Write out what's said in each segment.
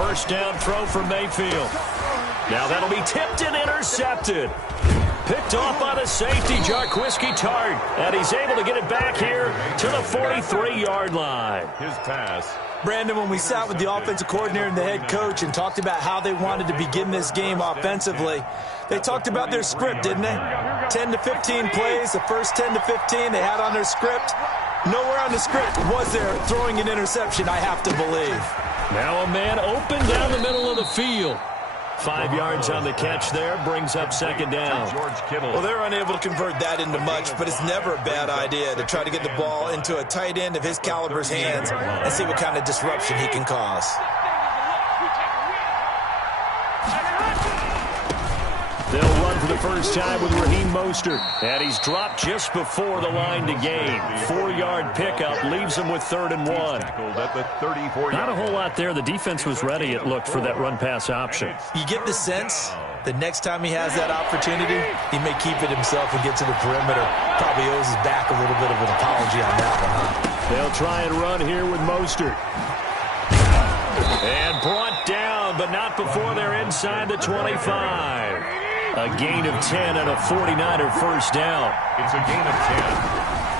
first down throw for Mayfield. Now that'll be tipped and intercepted. Picked off by the safety, Jarquiski Tart. And he's able to get it back here to the 43-yard line. His pass. Brandon, when we sat with the offensive coordinator and the head coach and talked about how they wanted to begin this game offensively, they talked about their script, didn't they? 10 to 15 plays, the first 10 to 15 they had on their script. Nowhere on the script was there throwing an interception, I have to believe. Now a man open down the middle of the field. 5 yards on the catch there, brings up second down. Well, they're unable to convert that into much, but it's never a bad idea to try to get the ball into a tight end of his caliber's hands and see what kind of disruption he can cause. They'll run for the first time with Raheem Mostert. And he's dropped just before the line to gain. 4-yard pickup leaves him with 3rd and 1. Not a whole lot there. The defense was ready, it looked, for that run-pass option. You get the sense that next time he has that opportunity, he may keep it himself and get to the perimeter. Probably owes his back a little bit of an apology on that one. They'll try and run here with Mostert. And brought down, but not before they're inside the 25. A gain of 10 and a 49er first down. It's a gain of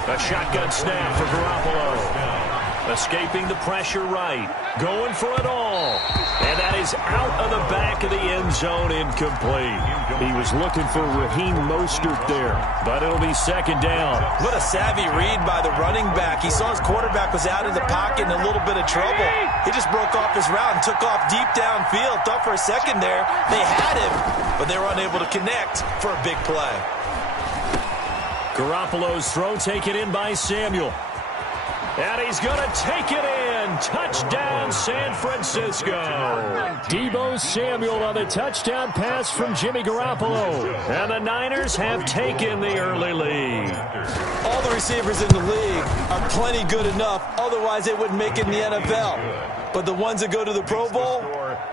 10. A shotgun snap for Garoppolo. Escaping the pressure right. Going for it all. And that is out of the back of the end zone, incomplete. He was looking for Raheem Mostert there, but it'll be second down. What a savvy read by the running back. He saw his quarterback was out of the pocket in a little bit of trouble. He just broke off his route and took off deep downfield. Thought for a second there they had him, but they were unable to connect for a big play. Garoppolo's throw taken in by Samuel. And he's going to take it in. Touchdown, San Francisco. Deebo Samuel on the touchdown pass from Jimmy Garoppolo. And the Niners have taken the early lead. All the receivers in the league are plenty good enough. Otherwise, they wouldn't make it in the NFL. But the ones that go to the Pro Bowl,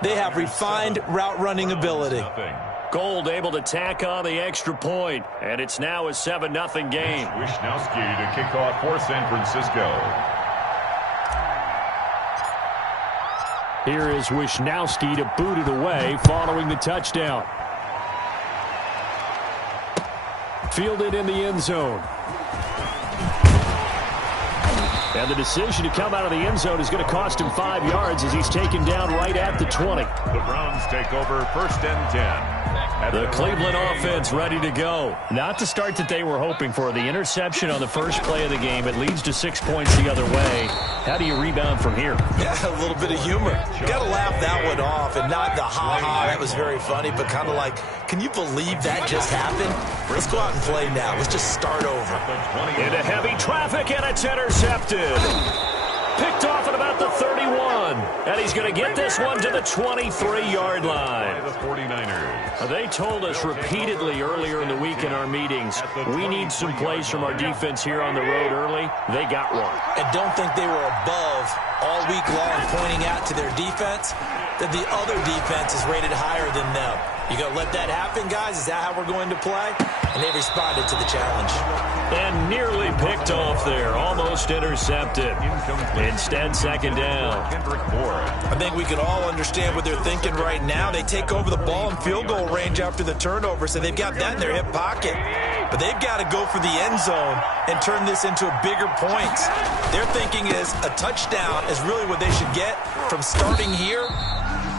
they have refined route running ability. Gold able to tack on the extra point, and it's now a 7-0 game. Wisnowski to kick off for San Francisco. Here is Wisnowski to boot it away following the touchdown. Fielded in the end zone. And the decision to come out of the end zone is going to cost him 5 yards as he's taken down right at the 20. The Browns take over 1st and 10. The Cleveland offense ready to go. Not the start that they were hoping for. The interception on the first play of the game. It leads to 6 points the other way. How do you rebound from here? Yeah, a little bit of humor. Got to laugh that one off, and not the ha-ha, that was very funny, but kind of like, can you believe that just happened? Let's go out and play now. Let's just start over. Into heavy traffic, and it's intercepted. Picked off at about the 31. And he's going to get this one to the 23-yard line. The 49ers. They told us repeatedly earlier in the week in our meetings, we need some plays from our defense here on the road early. They got one. And don't think they were above all week long pointing out to their defense that the other defense is rated higher than them. You going to let that happen, guys? Is that how we're going to play? And they responded to the challenge. And nearly picked off there. Almost intercepted. Instead, second down. I think we can all understand what they're thinking right now. They take over the ball in field goal range after the turnover, so they've got that in their hip pocket. But they've got to go for the end zone and turn this into bigger points. Their thinking is a touchdown is really what they should get from starting here.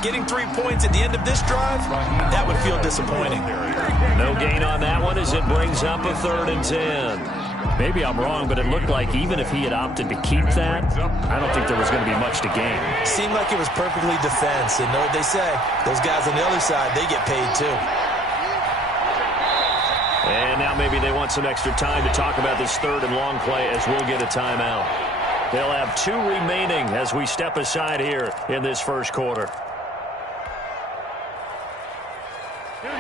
Getting 3 points at the end of this drive, that would feel disappointing. No gain on that one as it brings up a 3rd and 10. Maybe I'm wrong, but it looked like even if he had opted to keep that, I don't think there was going to be much to gain. Seemed like it was perfectly defense. And know what they say, those guys on the other side, they get paid too. And now maybe they want some extra time to talk about this 3rd and long play as we'll get a timeout. They'll have 2 remaining as we step aside here in this first quarter.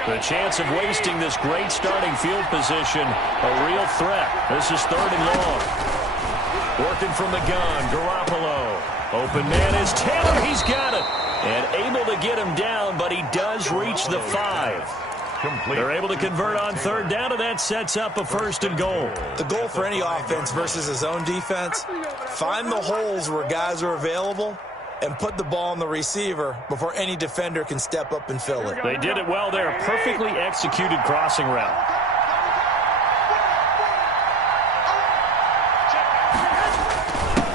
The chance of wasting this great starting field position, a real threat. This is 3rd and long. Working from the gun, Garoppolo. Open man is Taylor. He's got it. And able to get him down, but he does reach the 5. Complete. They're able to convert on 3rd down, and that sets up a 1st and goal. The goal for any offense versus his own defense, find the holes where guys are available and put the ball on the receiver before any defender can step up and fill it. They did it well there. Perfectly executed crossing route.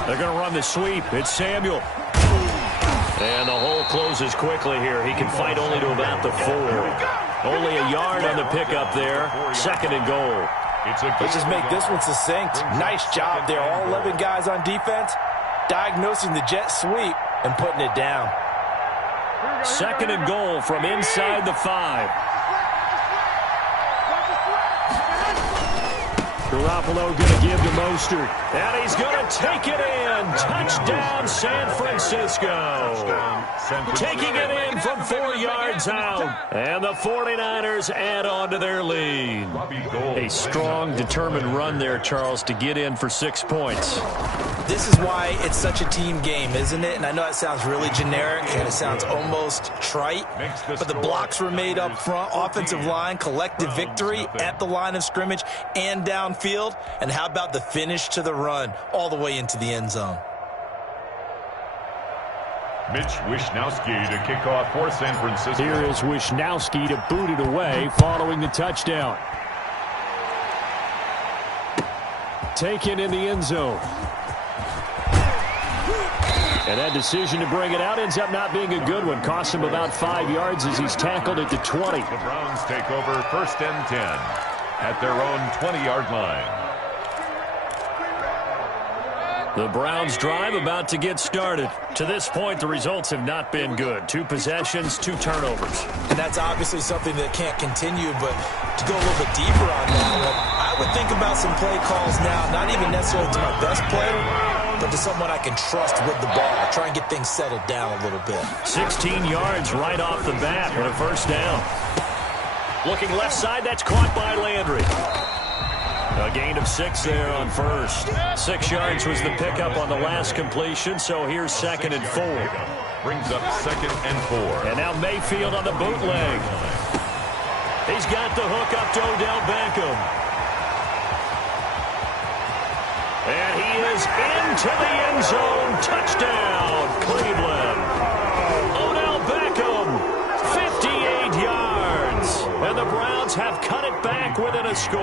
They're going to run the sweep. It's Samuel. And the hole closes quickly here. He can fight only to about the 4. Only a yard on the pickup there. 2nd and goal. Let's just make this one succinct. Nice job there. All 11 guys on defense diagnosing the jet sweep and putting it down. 2nd and goal from inside the 5. Garoppolo going to give to Mostert. And he's going to take it in. Touchdown, San Francisco. Taking it in from 4 yards out. And the 49ers add on to their lead. A strong, determined run there, Charles, to get in for 6 points. This is why it's such a team game, isn't it? And I know it sounds really generic and it sounds almost trite, but the blocks were made up front, offensive line, collective victory at the line of scrimmage and downfield. And how about the finish to the run all the way into the end zone? Mitch Wishnowsky to kick off for San Francisco. Here is Wishnowsky to boot it away following the touchdown. Taken in the end zone. And that decision to bring it out ends up not being a good one. Cost him about 5 yards as he's tackled at the 20. The Browns take over 1st and 10 at their own 20-yard line. The Browns drive about to get started. To this point, the results have not been good. 2 possessions, 2 turnovers. And that's obviously something that can't continue, but to go a little bit deeper on that one, I would think about some play calls now, not even necessarily to my best player, but to someone I can trust with the ball. Try and get things settled down a little bit. 16 yards right off the bat with a 1st down. Looking left side, that's caught by Landry. A gain of 6 there on 1st. 6 yards was the pickup on the last completion, so here's 2nd and 4. Brings up 2nd and 4. And now Mayfield on the bootleg. He's got the hook up to Odell Beckham. And he is into the end zone. Touchdown, Cleveland. Odell Beckham, 58 yards. And the Browns have cut it back within a score.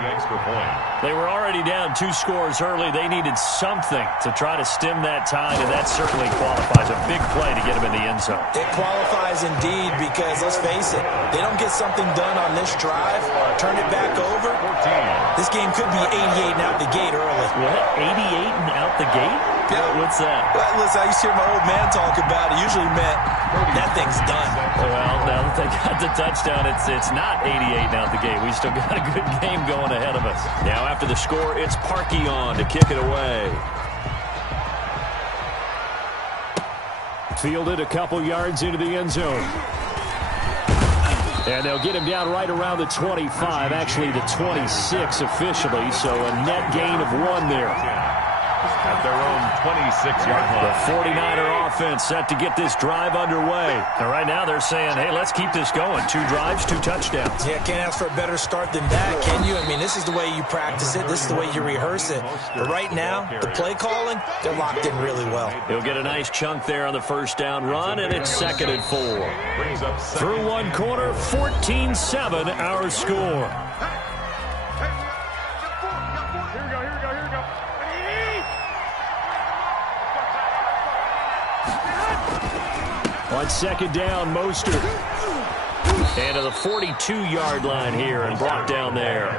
The extra point. They were already down 2 scores early. They needed something to try to stem that tide, and that certainly qualifies. A big play to get them in the end zone. It qualifies indeed because, let's face it, they don't get something done on this drive, turn it back over. 14. This game could be 88 and out the gate early. What? 88 and out the gate? Yeah. What's that? Well, listen, I used to hear my old man talk about it. Usually meant that thing's done. Well, now that they got the touchdown, it's not 88 and out the gate. We still got a good game going ahead of us. Now, after the score, it's Parkey on to kick it away. Fielded a couple yards into the end zone. And they'll get him down right around the 25, actually the 26 officially, so a net gain of 1 there. At their own 26-yard line. The 49er offense set to get this drive underway. And right now they're saying, hey, let's keep this going. 2 drives, 2 touchdowns. Yeah, can't ask for a better start than that, can you? I mean, this is the way you practice it. This is the way you rehearse it. But right now, the play calling, they're locked in really well. He'll get a nice chunk there on the 1st down run, and it's 2nd and 4. Brings up Through 1 quarter, 14-7 our score. On 2nd down, Mostert. And to the 42-yard line here and brought down there.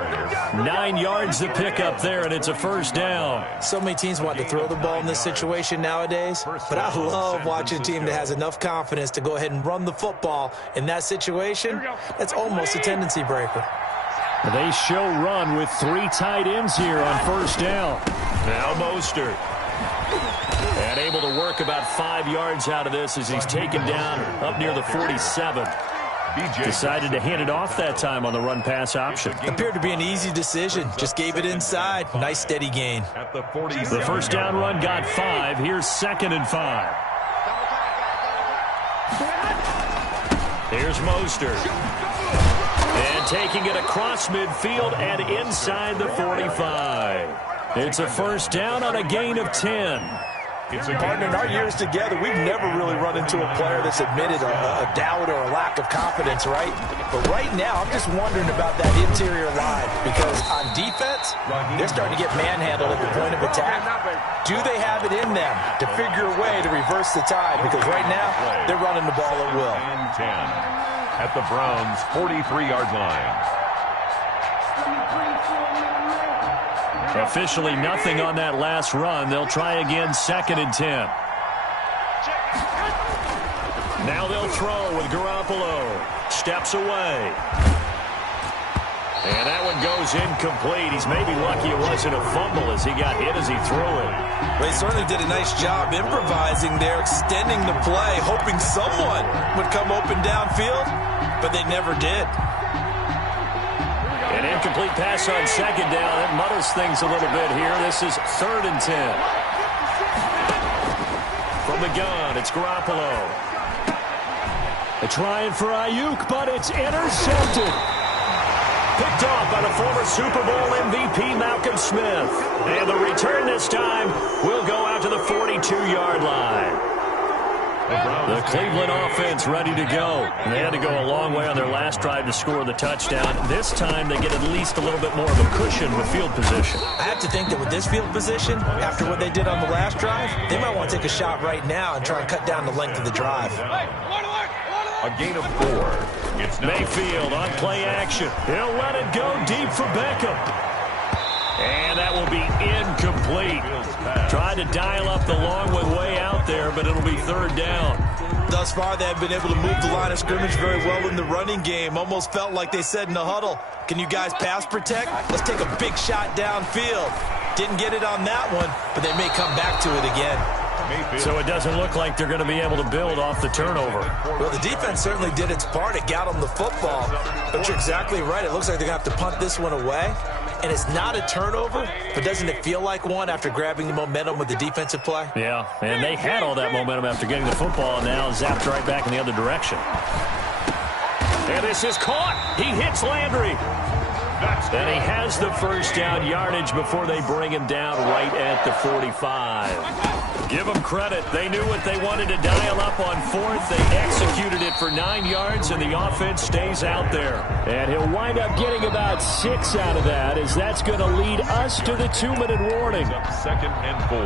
9 yards to pick up there, and it's a 1st down. So many teams want to throw the ball in this situation nowadays, but I love watching a team that has enough confidence to go ahead and run the football. In that situation, that's almost a tendency breaker. They show run with 3 tight ends here on 1st down. Now Mostert. And able to work about 5 yards out of this as he's taken down up near the 47. Decided to hand it off that time on the run-pass option. Appeared to be an easy decision. Just gave it inside. Nice steady gain. At the 40. The 1st down run got 5. Here's 2nd and 5. Here's Mostert. And taking it across midfield and inside the 45. It's a 1st down on a gain of 10. Partner, in our years together, we've never really run into a player that's admitted a doubt or a lack of confidence, right? But right now, I'm just wondering about that interior line because on defense, they're starting to get manhandled at the point of attack. Do they have it in them to figure a way to reverse the tide? Because right now, they're running the ball at will. 10 at the Browns' 43-yard line. Officially nothing on that last run. They'll try again, 2nd and 10. Now they'll throw with Garoppolo. Steps away. And that one goes incomplete. He's maybe lucky it wasn't a fumble as he got hit as he threw it. They certainly did a nice job improvising there, extending the play, hoping someone would come open downfield, but they never did. An incomplete pass on 2nd down. It muddles things a little bit here. This is 3rd and 10. From the gun, it's Garoppolo. They're trying for Ayuk, but it's intercepted. Picked off by the former Super Bowl MVP Malcolm Smith. And the return this time will go out to the 42-yard line. The Cleveland offense ready to go. They had to go a long way on their last drive to score the touchdown. This time they get at least a little bit more of a cushion with field position. I have to think that with this field position, after what they did on the last drive, they might want to take a shot right now and try and cut down the length of the drive. A gain of 4. It's Mayfield on play action. He'll let it go deep for Beckham. And that will be incomplete. Tried to dial up the long one way out there, but it'll be 3rd down. Thus far, they've been able to move the line of scrimmage very well in the running game. Almost felt like they said in the huddle, can you guys pass protect? Let's take a big shot downfield. Didn't get it on that one, but they may come back to it again. So it doesn't look like they're going to be able to build off the turnover. Well, the defense certainly did its part. It got them the football. But you're exactly right. It looks like they're going to have to punt this one away. And it's not a turnover, but doesn't it feel like one after grabbing the momentum with the defensive play? Yeah, and they had all that momentum after getting the football, and now zapped right back in the other direction. And this is caught. He hits Landry. And he has the first down yardage before they bring him down right at the 45. Give them credit. They knew what they wanted to dial up on 4th. They executed it for 9 yards, and the offense stays out there. And he'll wind up getting about 6 out of that, as that's going to lead us to the 2-minute warning. 2nd and 4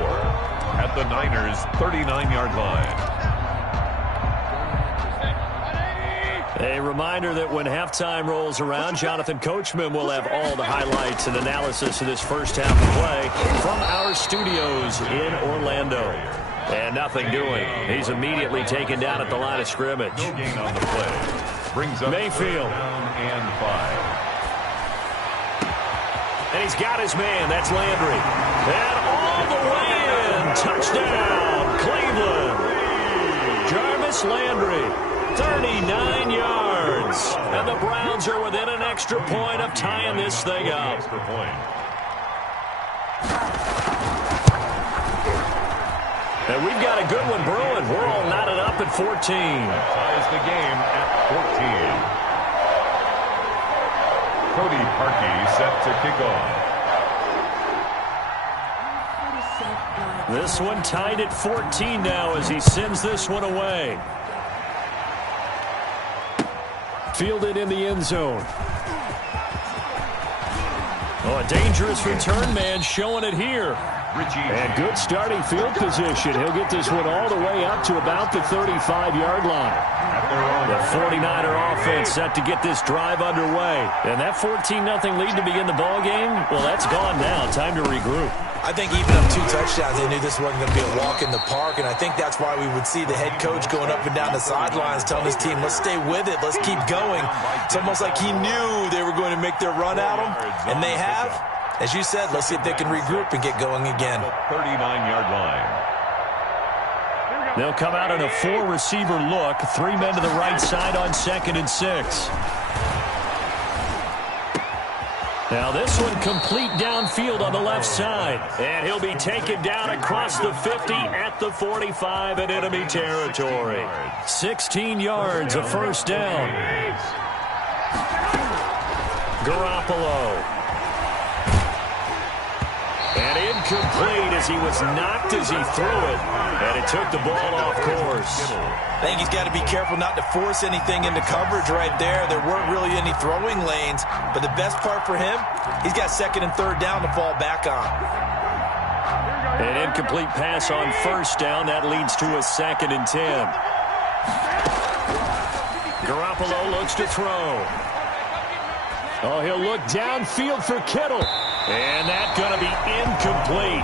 at the Niners' 39-yard line. A reminder that when halftime rolls around, Jonathan Coachman will have all the highlights and analysis of this first half of play from our studios in Orlando. And nothing doing. He's immediately taken down at the line of scrimmage. No gain on the play. Brings up Mayfield. and 5. And he's got his man. That's Landry. And all the way in. Touchdown, Cleveland. Jarvis Landry. 39 yards. And the Browns are within an extra point of tying this thing up. Extra point. And we've got a good one brewing. We're all knotted up at 14. Ties the game at 14. Cody Parkey set to kick off. This one tied at 14 now as he sends this one away. Fielded in the end zone. Oh, a dangerous return man showing it here. And good starting field position. He'll get this one all the way up to about the 35-yard line. The 49er offense set to get this drive underway. And that 14-0 lead to begin the ball game, well, that's gone now. Time to regroup. I think even up 2 touchdowns, they knew this wasn't going to be a walk in the park, and I think that's why we would see the head coach going up and down the sidelines telling his team, let's stay with it, let's keep going. It's almost like he knew they were going to make their run at him, and they have. As you said, let's see if they can regroup and get going again. 39-yard line. They'll come out in a 4-receiver look, 3 men to the right side on 2nd and 6. Now this one complete downfield on the left side. And he'll be taken down across the 50 at the 45 in enemy territory. 16 yards, a first down. Garoppolo. And incomplete as he was knocked as he threw it, and it took the ball off course. I think he's got to be careful not to force anything into coverage right there. There weren't really any throwing lanes, but the best part for him, he's got second and third down to fall back on. An incomplete pass on first down. That leads to a 2nd and 10. Garoppolo looks to throw. Oh, he'll look downfield for Kittle. And that's going to be incomplete.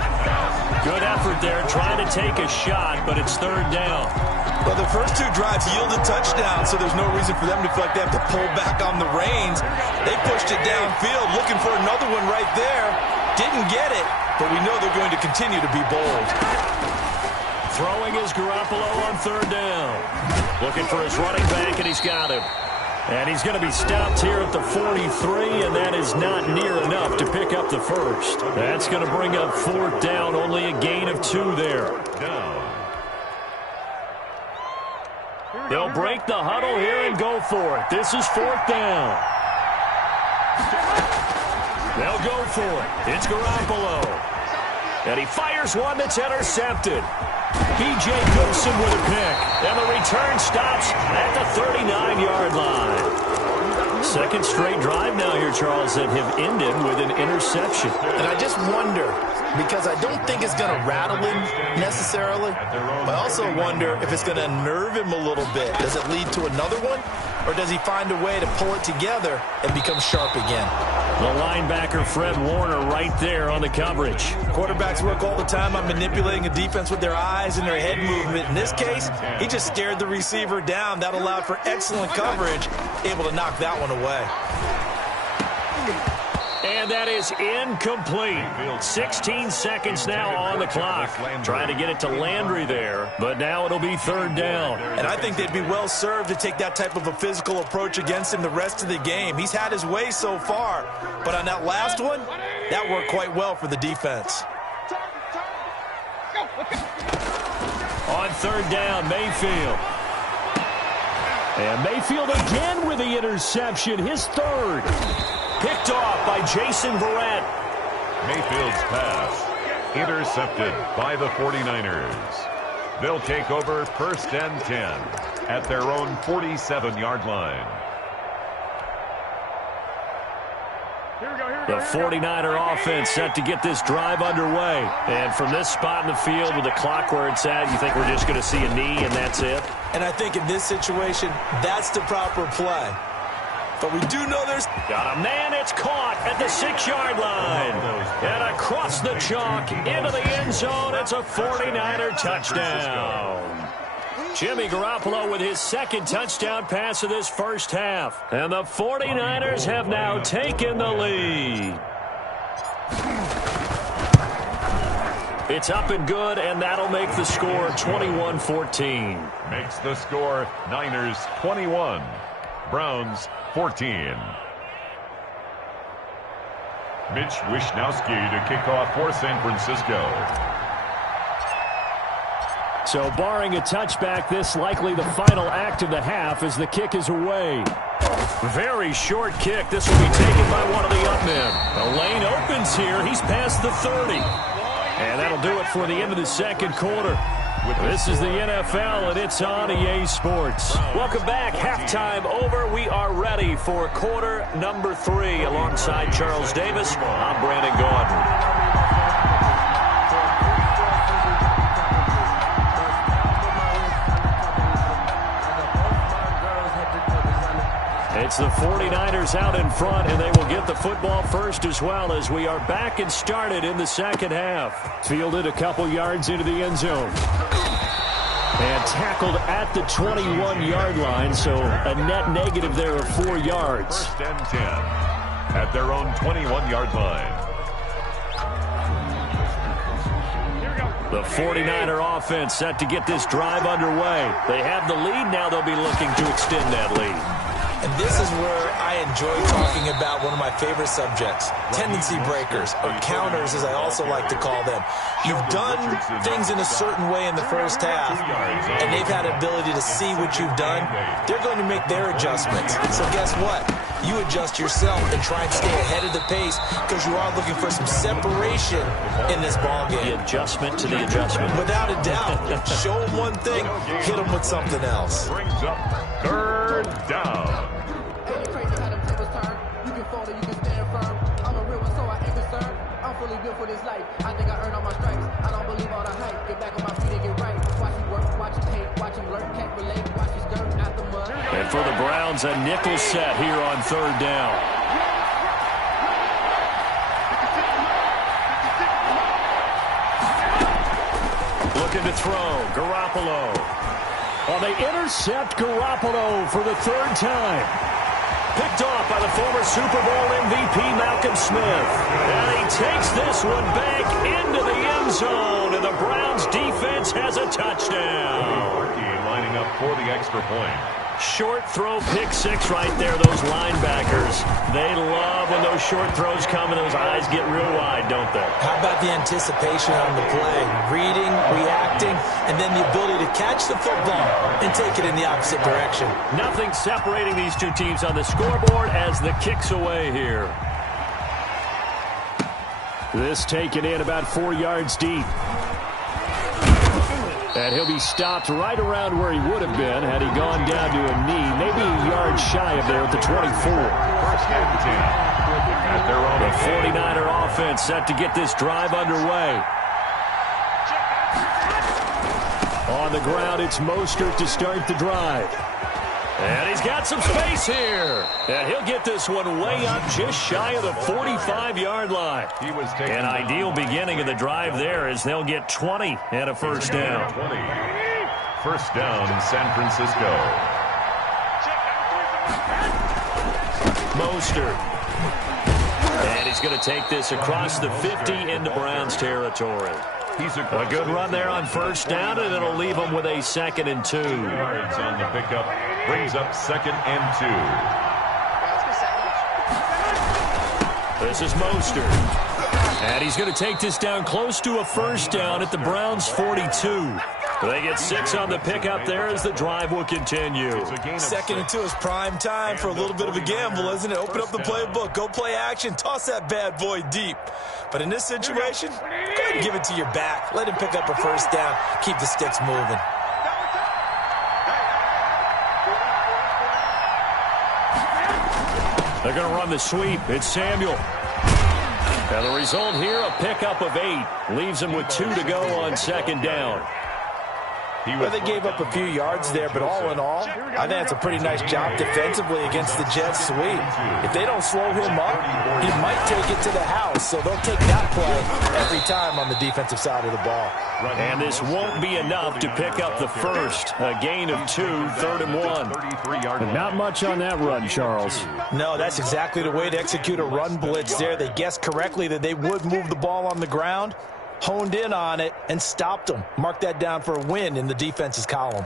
Good effort there trying to take a shot, but it's third down. Well, the first 2 drives yielded touchdowns, so there's no reason for them to feel like they have to pull back on the reins. They pushed it downfield, looking for another one right there. Didn't get it, but we know they're going to continue to be bold. Throwing is Garoppolo on third down. Looking for his running back, and he's got him. And he's going to be stopped here at the 43, and that is not near enough to pick up the first. That's going to bring up fourth down, only a gain of 2 there. They'll break the huddle here and go for it. This is fourth down. They'll go for it. It's Garoppolo. And he fires one that's intercepted. B.J. Goodson with a pick. And the return stops at the 39-yard line. Second straight drive now here, Charles, that have ended with an interception. And I just wonder, because I don't think it's going to rattle him necessarily, but I also wonder if it's going to unnerve him a little bit. Does it lead to another one, or does he find a way to pull it together and become sharp again? The linebacker, Fred Warner, right there on the coverage. Quarterbacks work all the time on manipulating a defense with their eyes and their head movement. In this case, he just stared the receiver down. That allowed for excellent coverage, able to knock that one away. And that is incomplete. 16 seconds now on the clock. Trying to get it to Landry there, but now it'll be third down. And I think they'd be well served to take that type of a physical approach against him the rest of the game. He's had his way so far, but on that last one, that worked quite well for the defense. On third down, Mayfield. And Mayfield again with the interception, his third. Picked off by Jason Verrett. Mayfield's pass intercepted by the 49ers. They'll take over first and 10 at their own 47-yard line. The 49er offense set to get this drive underway. And from this spot in the field with the clock where it's at, you think we're just going to see a knee and that's it? And I think in this situation, that's the proper play. But we do know there's... Got a man, it's caught at the 6-yard line. And across the chalk into the end zone, it's a 49er touchdown. Jimmy Garoppolo with his second touchdown pass of this first half. And the 49ers have now taken the lead. It's up and good, and that'll make the score 21-14. Makes the score Niners 21, Browns 14. Mitch Wishnowsky to kick off for San Francisco. So barring a touchback, this likely the final act of the half as the kick is away. Very short kick. This will be taken by one of the up men. The lane opens here. He's past the 30. And that'll do it for the end of the second quarter. This is the NFL, and it's on EA Sports. Welcome back. Halftime over. We are ready for quarter number 3. Alongside Charles Davis, I'm Brandon Gaudin. It's the 49ers out in front, and they will get the football first as well as we are back and started in the second half. Fielded a couple yards into the end zone. And tackled at the 21-yard line, so a net negative there of 4 yards. First and 10 at their own 21-yard line. The 49er offense set to get this drive underway. They have the lead now. They'll be looking to extend that lead. And this is where I enjoy talking about one of my favorite subjects, tendency breakers, or counters as I also like to call them. You've done things in a certain way in the first half, and they've had an ability to see what you've done. They're going to make their adjustments. So guess what? You adjust yourself and try and stay ahead of the pace because you are looking for some separation in this ballgame. The adjustment to the adjustment. Without a doubt. Show them one thing, hit them with something else. Brings up third down. Built for this life. I think I earned all my stripes. I don't believe all the hype. Get back on my feet and get right. Watch him work, watch him hate, watch him lurk, can't relate. Watch his skirt out the mud. And for the Browns, a nickel set here on third down. Looking to throw, Garoppolo. Well, they intercept Garoppolo for the third time. Picked off by the former Super Bowl MVP Malcolm Smith. And he takes this one back into the end zone. And the Browns defense has a touchdown. Lining up for the extra point. Short throw, pick six right there, those linebackers. They love when those short throws come and those eyes get real wide, don't they? How about the anticipation on the play? Reading, reacting, and then the ability to catch the football and take it in the opposite direction. Nothing separating these two teams on the scoreboard as the kick's away here. This taken in about 4 yards deep. And he'll be stopped right around where he would have been had he gone down to a knee, maybe a yard shy of there at the 24. First and 10 at their own. The 49er offense set to get this drive underway. On the ground, it's Mostert to start the drive. And he's got some space here. And he'll get this one way up just shy of the 45-yard line. An ideal beginning of the drive there as they'll get 20 and a first down. 20. First down, San Francisco. Mostert. And he's going to take this across the 50 into Browns territory. A good run there on first down, and it'll leave him with a 2nd and 2. Yards on the pickup. Brings up 2nd and 2. This is Mostert. And he's going to take this down close to a first down at the Browns' 42. They get 6 on the pickup there as the drive will continue. 2nd and 2 is prime time for a little bit of a gamble, isn't it? Open up the playbook, go play action, toss that bad boy deep. But in this situation, go ahead and give it to your back. Let him pick up a first down. Keep the sticks moving. They're going to run the sweep. It's Samuel. And the result here, a pickup of 8. Leaves him with 2 to go on 2nd down. Well, they gave up a few yards there, but all in all, I think that's a pretty nice job defensively against the Jets sweep. If they don't slow him up, he might take it to the house, so they'll take that play every time on the defensive side of the ball. And this won't be enough to pick up the first. A gain of 2, 3rd and 1. And not much on that run, Charles. No, that's exactly the way to execute a run blitz there. They guessed correctly that they would move the ball on the ground, honed in on it, and stopped them. Mark that down for a win in the defense's column.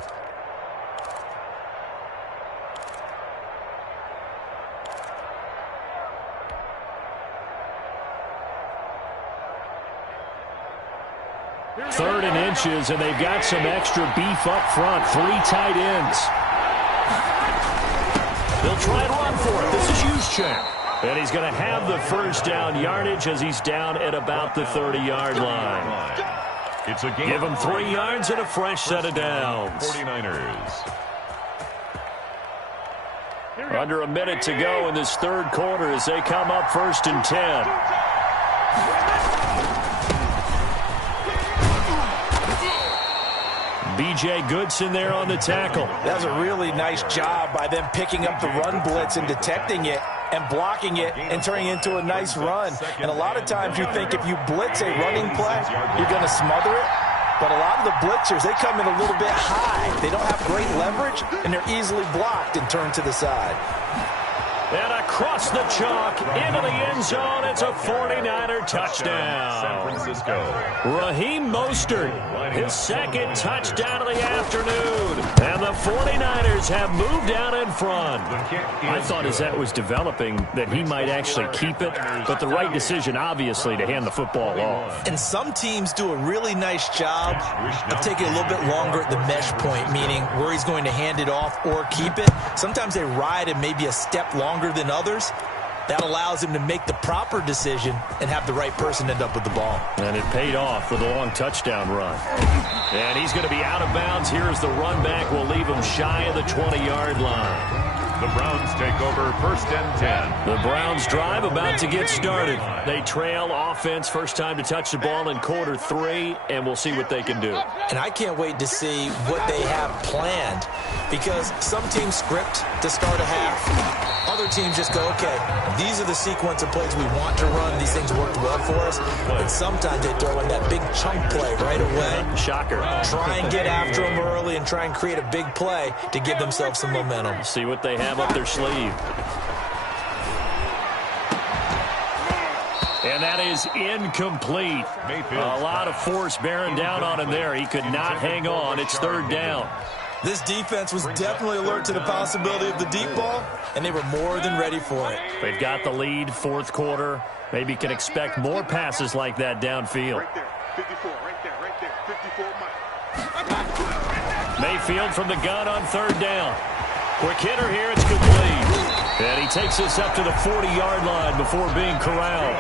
Third and inches, and they've got some extra beef up front. 3 tight ends. They'll try and run for it. This is Juszczyk. And he's going to have the first down yardage as he's down at about the 30-yard line. Give him 3 yards and a fresh set of downs. 49ers. Under a minute to go in this third quarter as they come up 1st and 10. B.J. Goodson there on the tackle. That was a really nice job by them picking up the run blitz and detecting it and blocking it and turning it into a nice run. And a lot of times you think if you blitz a running play, you're going to smother it. But a lot of the blitzers, they come in a little bit high. They don't have great leverage, and they're easily blocked and turned to the side. And a across the chalk, into the end zone. It's a 49er touchdown. San Francisco. Raheem Mostert, his second touchdown of the afternoon. And the 49ers have moved out in front. I thought as that was developing that he might actually keep it, but the right decision, obviously, to hand the football off. And some teams do a really nice job of taking a little bit longer at the mesh point, meaning where he's going to hand it off or keep it. Sometimes they ride it maybe a step longer than others. That allows him to make the proper decision and have the right person end up with the ball. And it paid off with a long touchdown run. And he's going to be out of bounds. Here's the run back. We'll leave him shy of the 20-yard line. The Browns take over 1st and 10. The Browns drive about to get started. They trail offense, first time to touch the ball in quarter 3, and we'll see what they can do. And I can't wait to see what they have planned, because some teams script to start a half. Other teams just go, okay, these are the sequence of plays we want to run. These things worked well for us. And sometimes they throw in that big chunk play right away. Shocker. Try and get after them early and try and create a big play to give themselves some momentum. See what they have up their sleeve. And that is incomplete. A lot of force bearing down on him there. He could not hang on. It's 3rd down. This defense was definitely alert to the possibility of the deep ball, and they were more than ready for it. They've got the lead, 4th quarter. Maybe can expect more passes like that downfield. Right there, 54, right there, 54 miles. Mayfield from the gun on 3rd down. Quick hitter here, it's complete. And he takes this up to the 40-yard line before being corralled.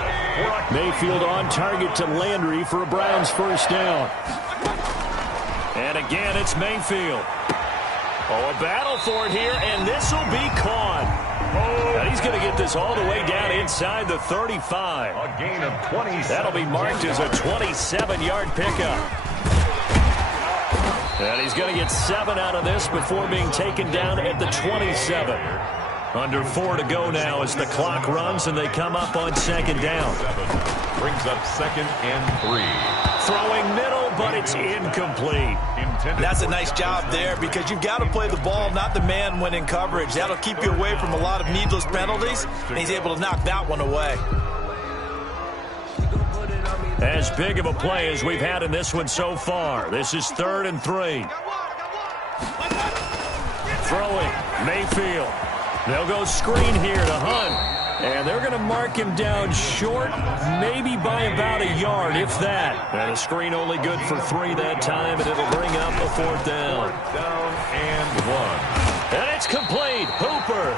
Mayfield on target to Landry for a Browns first down. And again, it's Mayfield. Oh, a battle for it here, and this will be caught. And he's going to get this all the way down inside the 35. A gain of 27. That'll be marked as a 27-yard pickup. And he's going to get 7 out of this before being taken down at the 27. Under 4 to go now as the clock runs and they come up on 2nd down. Brings up 2nd and 3. Throwing middle, but it's incomplete. That's a nice job there, because you've got to play the ball, not the man when in coverage. That'll keep you away from a lot of needless penalties, and he's able to knock that one away. As big of a play as we've had in this one so far. This is 3rd and 3. Throwing, Mayfield. They'll go screen here to Hunt. And they're going to mark him down short, maybe by about a yard, if that. And a screen only good for 3 that time, and it'll bring up a 4th down. 4th down and 1. And it's complete. Hooper.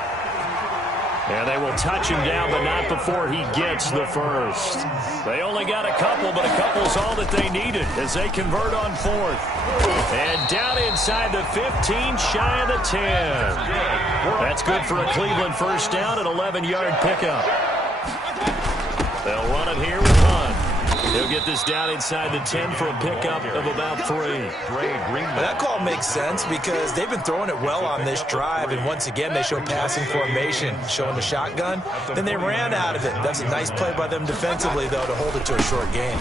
And they will touch him down, but not before he gets the first. They only got a couple, but a couple's all that they needed as they convert on 4th. And down inside the 15, shy of the 10. That's good for a Cleveland first down, an 11-yard pickup. They'll run it here with Hunt. He'll get this down inside the 10 for a pickup of about 3. That call makes sense because they've been throwing it well on this drive, and once again they show passing formation, showing the shotgun. Then they ran out of it. That's a nice play by them defensively, though, to hold it to a short gain.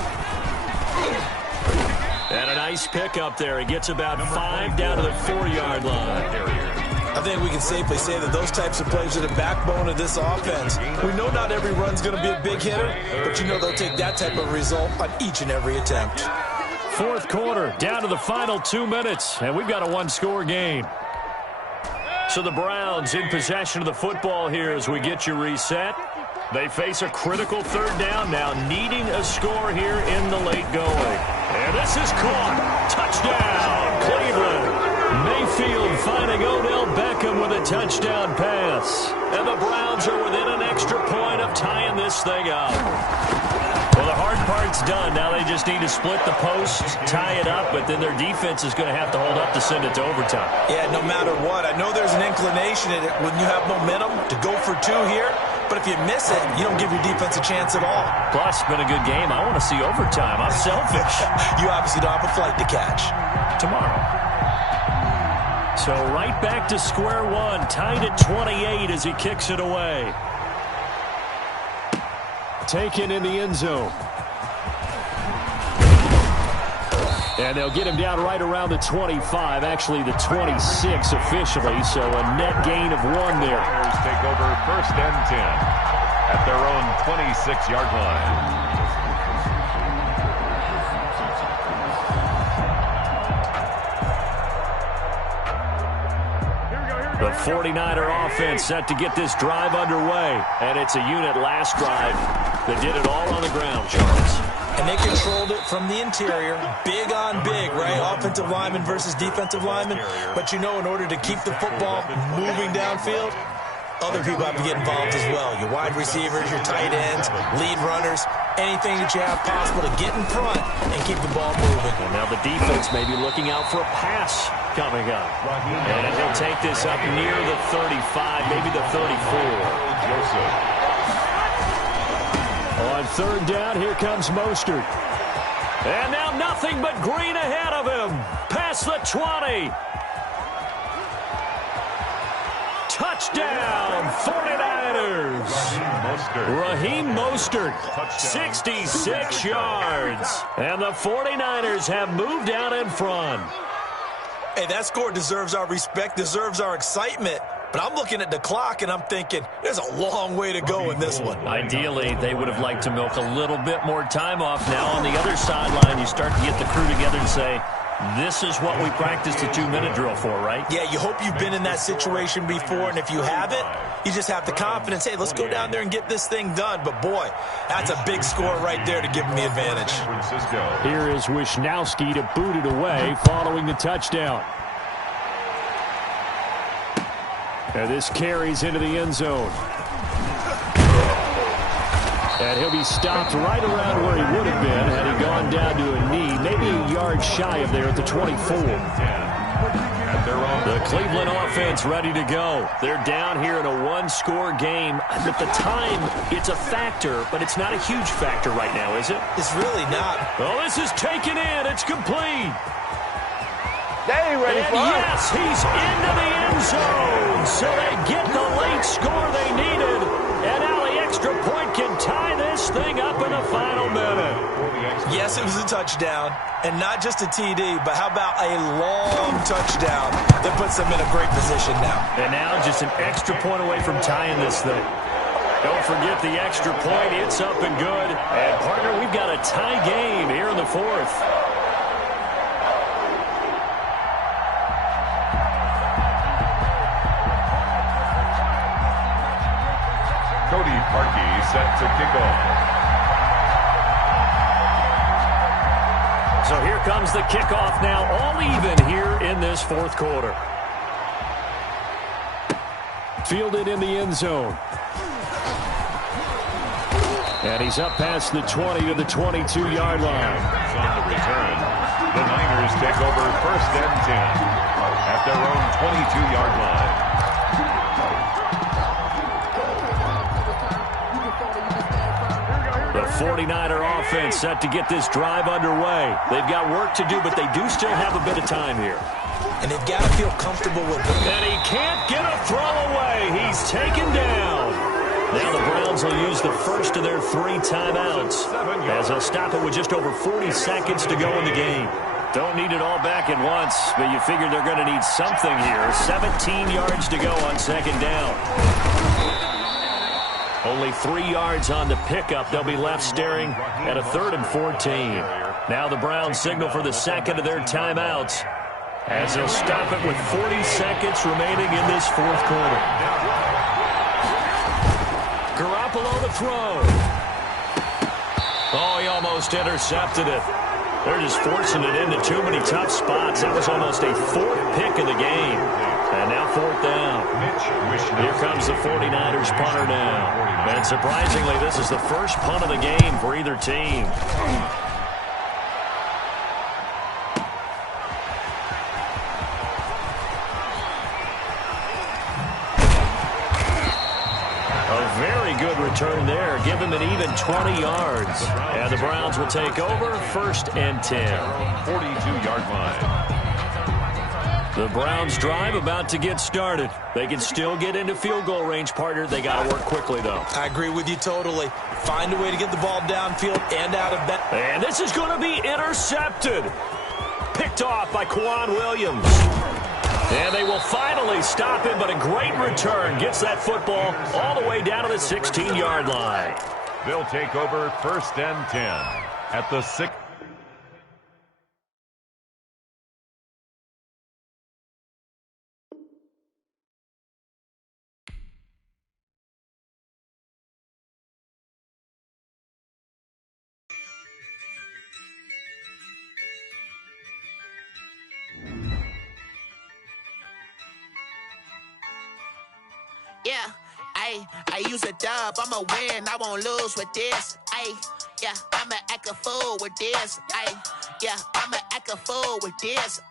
And a nice pickup there. He gets about 5 down to the 4-yard line. I think we can safely say that those types of plays are the backbone of this offense. We know not every run's going to be a big hitter, but you know they'll take that type of result on each and every attempt. 4th quarter, down to the final 2 minutes, and we've got a 1-score game. So the Browns in possession of the football here as we get you reset. They face a critical 3rd down now, needing a score here in the late going. And this is caught. Touchdown, Cleveland. Mayfield finding Odell Beckham with a touchdown pass. And the Browns are within an extra point of tying this thing up. Well, the hard part's done. Now they just need to split the post, tie it up, but then their defense is going to have to hold up to send it to overtime. Yeah, no matter what. I know there's an inclination in it when you have momentum to go for 2 here, but if you miss it, you don't give your defense a chance at all. Plus, it's been a good game. I want to see overtime. I'm selfish. You obviously don't have a flight to catch. Tomorrow. So right back to square one, tied at 28 as he kicks it away. Taken in the end zone. And they'll get him down right around the 25, actually the 26 officially, so a net gain of 1 there. Niners take over 1st and 10 at their own 26-yard line. The 49er offense set to get this drive underway. And it's a unit last drive that did it all on the ground, Charles. And they controlled it from the interior, big on big, right? Offensive lineman versus defensive lineman. But you know, in order to keep the football moving downfield, other people have to get involved as well. Your wide receivers, your tight ends, lead runners, anything that you have possible to get in front and keep the ball moving. And now the defense may be looking out for a pass coming up. And he'll take this up near the 35, maybe the 34. Joseph. On 3rd down, here comes Mostert. And now nothing but green ahead of him. Past the 20. Touchdown, 49ers. Raheem Mostert, 66 yards. And the 49ers have moved out in front. Hey, that score deserves our respect, deserves our excitement. But I'm looking at the clock, and I'm thinking, there's a long way to go in this one. Ideally, they would have liked to milk a little bit more time off. Now, on the other sideline, you start to get the crew together and say, this is what we practiced a 2-minute drill for, right? Yeah, you hope you've been in that situation before, and if you haven't, you just have the confidence, hey, let's go down there and get this thing done. But, boy, that's a big score right there to give them the advantage. Here is Wisnowski to boot it away following the touchdown. And this carries into the end zone. And he'll be stopped right around where he would have been had he gone down to a knee, maybe a yard shy of there at the 24. The Cleveland offense ready to go. They're down here in a 1-score game. At the time, it's a factor, but it's not a huge factor right now, is it? It's really not. Well, this is taken in. It's complete. They ain't ready for it. Yes, he's into the end zone. So they get the late score they needed. And now the extra point can tie this thing up in the final minute. Yes, it was a touchdown. And not just a TD, but how about a long touchdown that puts them in a great position now. And now just an extra point away from tying this thing. Don't forget the extra point. It's up and good. And, partner, we've got a tie game here in the 4th. Parkey set to kick off. So here comes the kickoff now, all even here in this 4th quarter. Fielded in the end zone. And he's up past the 20 to the 22-yard line. On the return, the Niners take over 1st and 10 at their own 22-yard line. The 49er offense set to get this drive underway. They've got work to do, but they do still have a bit of time here. And they've got to feel comfortable with it. And he can't get a throw away. He's taken down. Now the Browns will use the first of their 3 timeouts as they'll stop it with just over 40 seconds to go in the game. Don't need it all back at once, but you figure they're going to need something here. 17 yards to go on 2nd down. Only 3 yards on the pickup. They'll be left staring at a 3rd and 14. Now the Browns signal for the second of their timeouts as they'll stop it with 40 seconds remaining in this 4th quarter. Garoppolo to throw. Oh, he almost intercepted it. They're just forcing it into too many tough spots. That was almost a 4th pick of the game. And now 4th down. Here comes the 49ers punter now. And surprisingly, this is the first punt of the game for either team. A very good return there. Give him an even 20 yards. And the Browns will take over 1st and 10. 42-yard line. The Browns drive about to get started. They can still get into field goal range, partner. They got to work quickly, though. I agree with you totally. Find a way to get the ball downfield and out of that. And this is going to be intercepted. picked off by Quan Williams. And they will finally stop him, but a great return gets that football all the way down to the 16-yard line. They'll take over 1st and 10 at the 6. Yeah, I use a dub, I'ma win, I won't lose with this. Yeah, I'ma act a fool with this. Yeah, I'ma act a fool with this.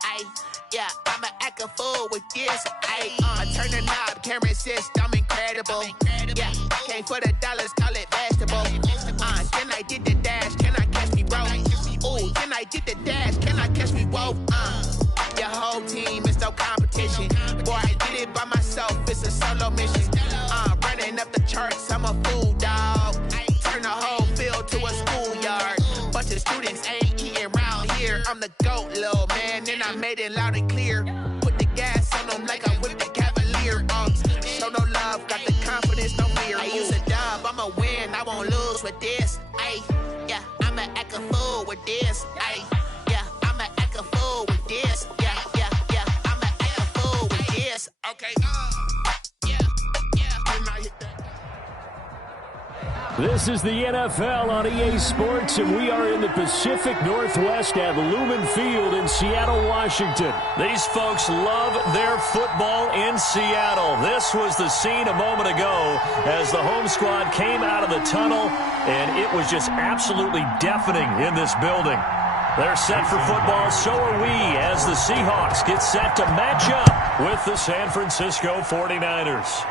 Yeah, I'ma act a fool with this. I turn the knob, can't resist, I'm incredible. Yeah, came for the dollars, call it vegetable. Then I did the dash, can I catch me, bro? Ooh, then I did the dash, can I catch me, whoa? Your whole team is no competition. Boy, I did it by myself, it's a solo mission. Running up the charts, I'm a fool, dog. Turn the whole field to a schoolyard. Bunch of students ain't eating round here. I'm the GOAT, little man, and I made it loud and clear. Put the gas on them like I whipped the Cavalier. Show no love, got the confidence, no fear. I use a dub, I'ma win, I won't lose with this. Yeah, I'ma act a fool with this. Yeah, I'ma act a fool with this. Yeah, I'ma act a fool with this. Okay, This is the NFL on EA Sports, and we are in the Pacific Northwest at Lumen Field in Seattle, Washington. These folks love their football in Seattle. This was the scene a moment ago as the home squad came out of the tunnel, and it was just absolutely deafening in this building. They're set for football, so are we, as the Seahawks get set to match up with the San Francisco 49ers.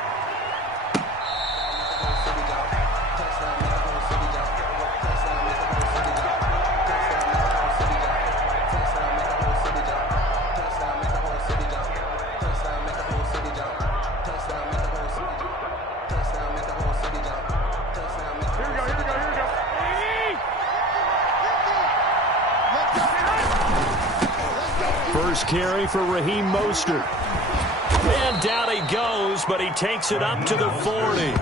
First carry for Raheem Mostert. And down he goes, but he takes it up to the 40.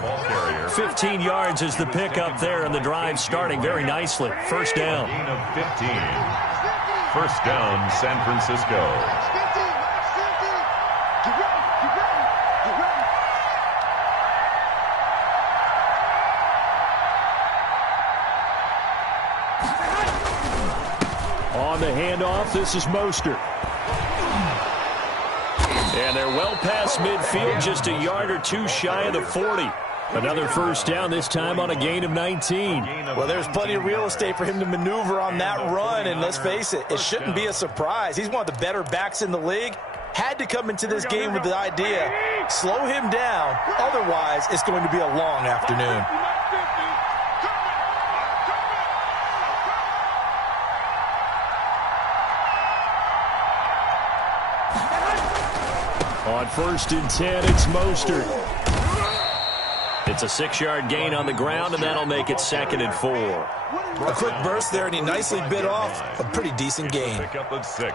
15 yards is the pickup there, and the drive starting very nicely. First down. Gain of 15. First down, San Francisco. On the handoff, this is Mostert. And they're well past midfield, just a yard or two shy of the 40. Another first down, this time on a gain of 19. Well, there's plenty of real estate for him to maneuver on that run, and let's face it, it shouldn't be a surprise. He's one of the better backs in the league. Had to come into this game with the idea, slow him down, otherwise it's going to be a long afternoon. On 1st and 10, it's Mostert. It's a 6-yard gain on the ground, and that'll make it 2nd and 4. A quick burst there, and he nicely bit off a pretty decent gain. Pick up of 6.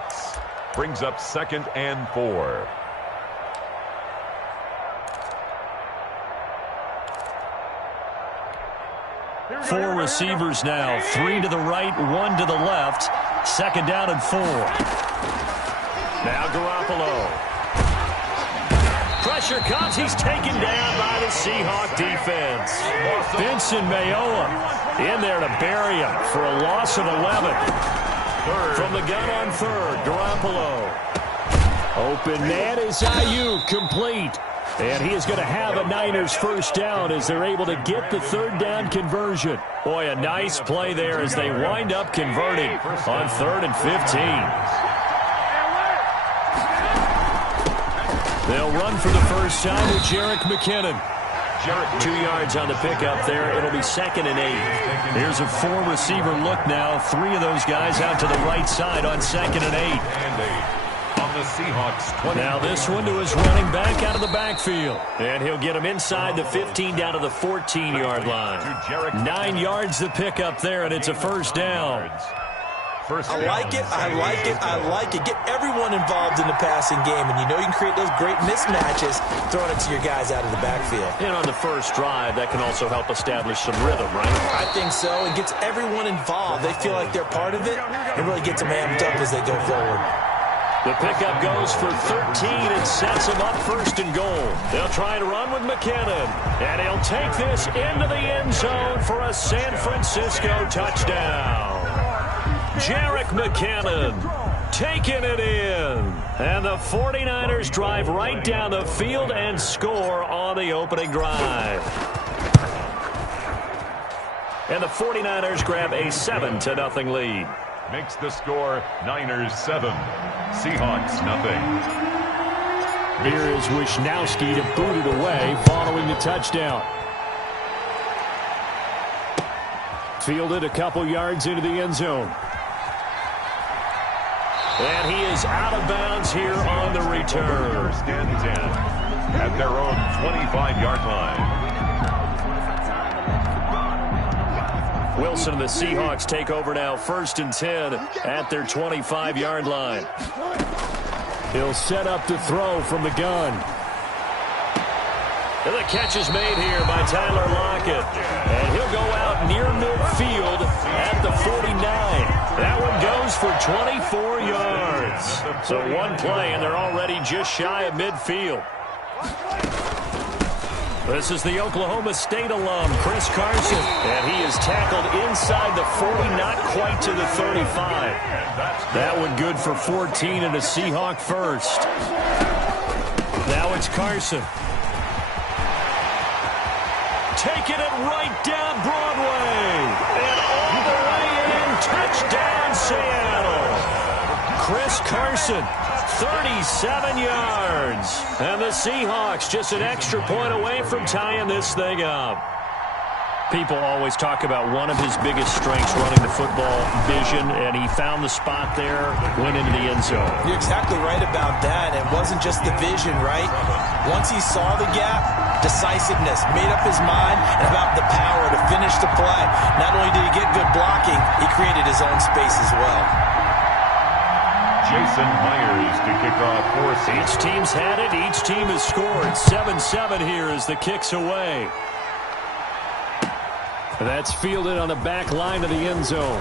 Brings up 2nd and 4. Four receivers now, 3 to the right, 1 to the left. 2nd down and 4. Now Garoppolo. Pressure comes. He's taken down by the Seahawk defense. Vincent Mayoa in there to bury him for a loss of 11. From the gun on 3rd, Garoppolo. Open man is Ayuk, complete. And he is going to have a Niners first down as they're able to get the 3rd down conversion. Boy, a nice play there as they wind up converting on 3rd and 15. They'll run for the first time with Jerick McKinnon. 2 yards on the pickup there. It'll be 2nd and 8. Here's a 4-receiver look now. 3 of those guys out to the right side on 2nd and 8. On the Seahawks 20. Now this one to his running back out of the backfield. And he'll get him inside the 15 down to the 14-yard line. 9 yards the pickup there, and it's a first down. first I like it, I like it, I like it. Get everyone involved in the passing game, and you know you can create those great mismatches throwing it to your guys out of the backfield. And on the first drive, that can also help establish some rhythm, right? I think so. It gets everyone involved. They feel like they're part of it. It really gets them amped up as they go forward. The pickup goes for 13 and sets him up first and goal. They'll try to run with McKinnon, and he'll take this into the end zone for a San Francisco touchdown. Jerick McKinnon taking it in, and the 49ers drive right down the field and score on the opening drive. And the 49ers grab a 7-0 lead. Makes the score Niners 7, Seahawks nothing. Here is Wisnowski to boot it away following the touchdown. Fielded a couple yards into the end zone. And he is out of bounds here on the return. First and 10 at their own 25-yard line. Wilson and the Seahawks take over now, first and 10 at their 25-yard line. He'll set up to throw from the gun. And the catch is made here by Tyler Lockett. And he'll go out near midfield at the 49. That one goes for 24 yards. So one play, and they're already just shy of midfield. This is the Oklahoma State alum, Chris Carson. And he is tackled inside the 40, not quite to the 35. That one good for 14 and a Seahawk first. Now it's Carson. Taking it right down Broadway. And all the way in, touchdown Seattle. Chris Carson. 37 yards. And the Seahawks just an extra point away from tying this thing up. People always talk about one of his biggest strengths running the football, vision, and he found the spot there, went into the end zone. You're exactly right about that. It wasn't just the vision, right? Once he saw the gap, decisiveness, made up his mind, and about the power to finish the play. Not only did he get good blocking, he created his own space as well. Jason Myers to kick off for Seahawks. Each team's had it. Each team has scored. 7-7 here as the kick's away. That's fielded on the back line of the end zone.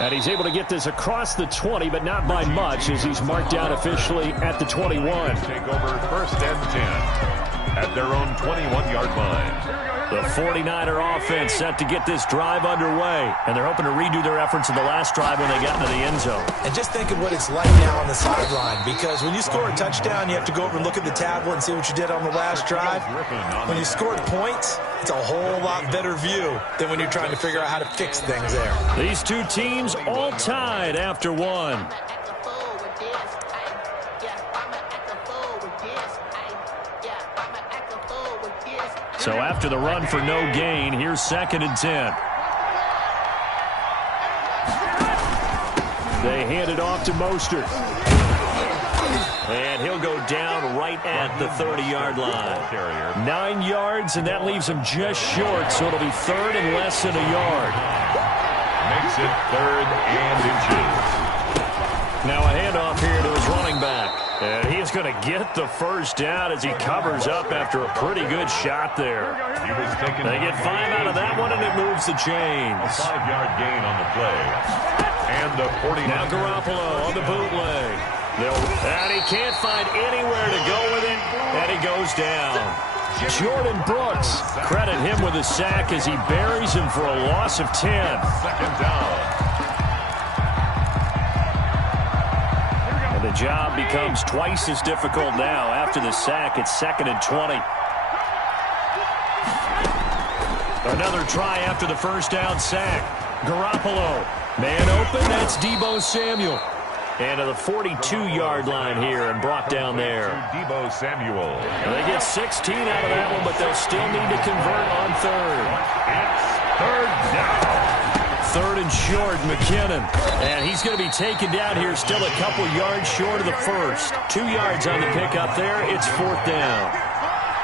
And he's able to get this across the 20, but not by much, as he's marked down officially at the 21. Take over first and 10 at their own 21-yard line. The 49er offense set to get this drive underway, and they're hoping to redo their efforts in the last drive when they got into the end zone. And just think of what it's like now on the sideline, because when you score a touchdown, you have to go over and look at the tablet and see what you did on the last drive. When you scored points, it's a whole lot better view than when you're trying to figure out how to fix things there. These two teams all tied after one. So after the run for no gain, here's 2nd and 10. They hand it off to Mostert. And he'll go down right at the 30-yard line. 9 yards, and that leaves him just short, so it'll be 3rd and less than a yard. Makes it 3rd and inches. Now a handoff here to his running back. And he's going to get the first down as he covers up after a pretty good shot there. They get 5 out of that one, and it moves the chains. A 5-yard gain on the play. And the 49. Now Garoppolo on the bootleg. And he can't find anywhere to go with it, and he goes down. Jordan Brooks, credit him with a sack as he buries him for a loss of 10. 2nd down. And the job becomes twice as difficult now. After the sack, it's 2nd and 20. Another try after the first down sack. Garoppolo, man open, that's Deebo Samuel. And to the 42-yard line here and brought down there. Deebo Samuel. And they get 16 out of that one, but they'll still need to convert on 3rd. It's 3rd down. 3rd and short, McKinnon. And he's going to be taken down here, still a couple yards short of the first. 2 yards on the pickup there. It's 4th down.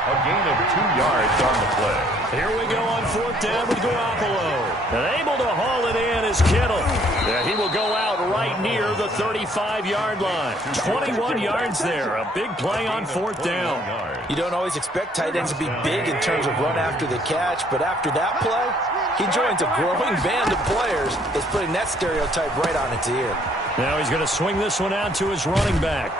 A gain of 2 yards on the play. Here we go on 4th down with Garoppolo. And able to haul it in is Kittle. Yeah, he will go out right near the 35-yard line. 21 yards there. A big play on 4th down. You don't always expect tight ends to be big in terms of run after the catch, but after that play, he joins a growing band of players that's putting that stereotype right on its ear. Now he's going to swing this one out to his running back.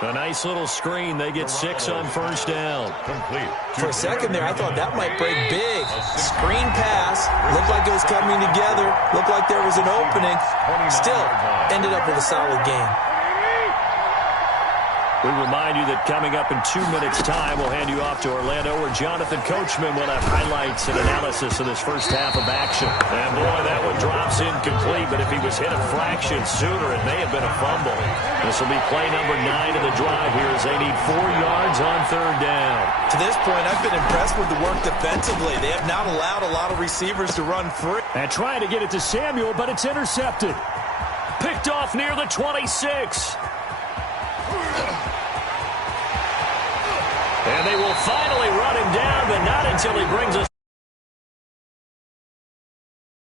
A nice little screen. They get 6 on 1st down. Complete. For a second there, I thought that might break big. Screen pass. Looked like it was coming together. Looked like there was an opening. Still, ended up with a solid game. We remind you that coming up in 2 minutes' time, we'll hand you off to Orlando, where Jonathan Coachman will have highlights and analysis of this first half of action. And boy, that one drops incomplete, but if he was hit a fraction sooner, it may have been a fumble. This will be play number 9 of the drive here as they need 4 yards on 3rd down. To this point, I've been impressed with the work defensively. They have not allowed a lot of receivers to run free. And trying to get it to Samuel, but it's intercepted. Picked off near the 26. And they will finally run him down, but not until he brings a